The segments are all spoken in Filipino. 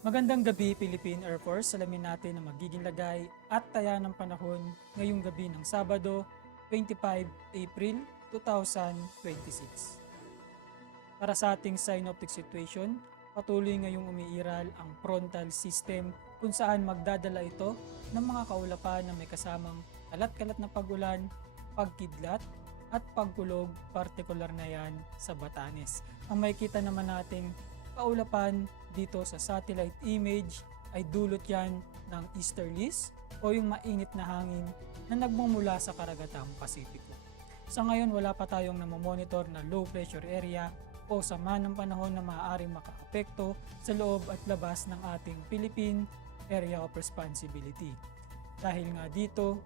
Magandang gabi, Philippine Air Force. Alamin natin ang magiging lagay at taya ng panahon ngayong gabi ng Sabado, 25 April 2026. Para sa ating synoptic situation, patuloy ngayong umiiral ang frontal system kung saan magdadala ito ng mga kaulapan na may kasamang kalat-kalat na pag-ulan, pagkidlat, at pagkulog, partikular na yan sa Batanes. Ang makikita naman nating kaulapan dito sa satellite image ay dulot yan ng easterlies o yung mainit na hangin na nagmumula sa karagatang Pasipiko. Sa ngayon wala pa tayong namomonitor na low pressure area o sama ng panahon na maaaring makaapekto sa loob at labas ng ating Philippine Area of Responsibility. Dahil nga dito,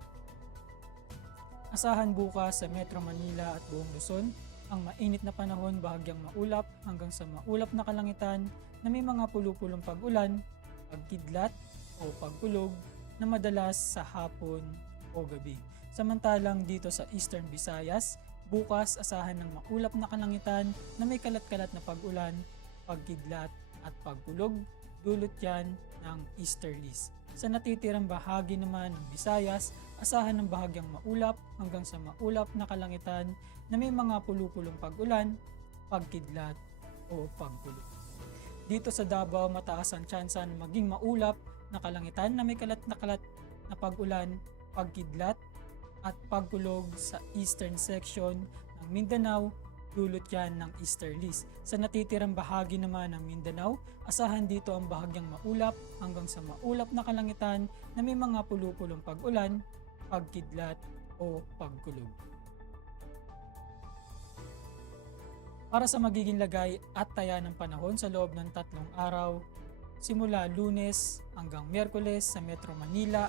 asahan bukas sa Metro Manila at buong Luzon ang mainit na panahon, bahagyang maulap hanggang sa maulap na kalangitan na may mga pulupulong pag-ulan, pagkidlat o pagkulog na madalas sa hapon o gabi. Samantalang dito sa Eastern Visayas, bukas asahan ng maulap na kalangitan na may kalat-kalat na pag-ulan, pagkidlat at pagkulog, dulot yan ng easterlies. Sa natitirang bahagi naman ng Visayas, asahan ng bahagyang maulap hanggang sa maulap na kalangitan na may mga pulupulong pag-ulan, pagkidlat o pagkulog. Dito sa Davao, mataas ang tsansa na maging maulap na kalangitan na may kalat na pag-ulan, pagkidlat at pagkulog sa eastern section ng Mindanao, dulot yan ng easterlies. Sa natitirang bahagi naman ng Mindanao, asahan dito ang bahagyang maulap hanggang sa maulap na kalangitan na may mga pulupulong pag-ulan, pagkidlat o pagkulog. Para sa magiging lagay at taya ng panahon sa loob ng 3 araw, simula Lunes hanggang Miyerkules sa Metro Manila,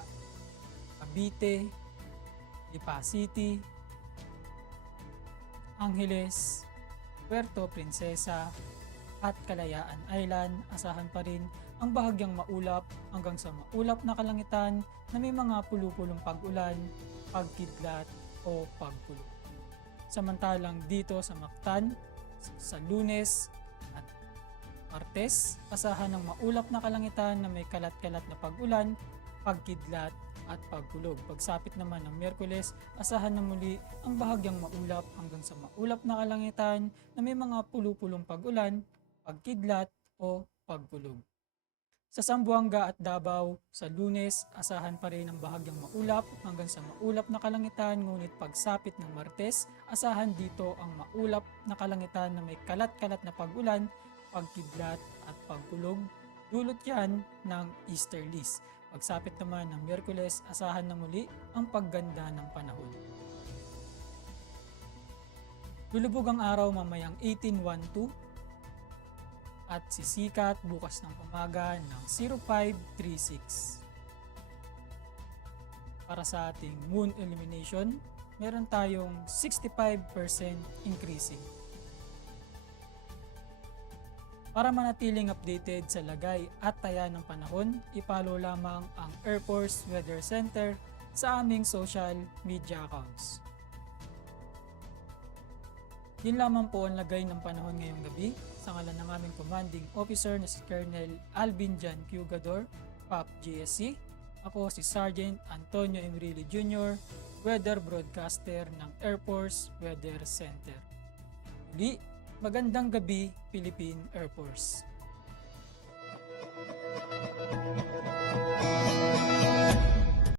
Cavite, Lipa City, Angeles, Puerto Princesa at Kalayaan Island, asahan pa rin ang bahagyang maulap hanggang sa maulap na kalangitan na may mga pulupulong pag-ulan, pagkidlat o pagkulog. Samantalang dito sa Mactan, sa Lunes at Martes, asahan ng maulap na kalangitan na may kalat-kalat na pag-ulan, pagkidlat at pagkulog. Pagsapit naman ng Miyerkules, asahan na muli ang bahagyang maulap hanggang sa maulap na kalangitan na may mga pulupulong pag-ulan, pagkidlat o pagkulog. Sa Zamboanga at Davao, sa Lunes, asahan pa rin ang bahagyang maulap hanggang sa maulap na kalangitan, ngunit pagsapit ng Martes, asahan dito ang maulap na kalangitan na may kalat-kalat na pag-ulan, pagkidlat at pagkulog, dulot yan ng easterlies. Pagsapit naman ng Miyerkules, asahan na muli ang pagganda ng panahon. Lulubog ang araw mamayang 18:12 at sisikat bukas ng umaga ng 05:36. Para sa ating moon illumination, meron tayong 65% increasing. Para manatiling updated sa lagay at taya ng panahon, ipalo lamang ang Air Force Weather Center sa aming social media accounts. Yun lamang po ang lagay ng panahon ngayong gabi. Sa ngalan ng aming commanding officer na si Colonel Alvin Jan Cugador, PAP GSC, ako si Sergeant Antonio Emrilio Jr., Weather Broadcaster ng Air Force Weather Center. Muli, magandang gabi, Philippine Air Force.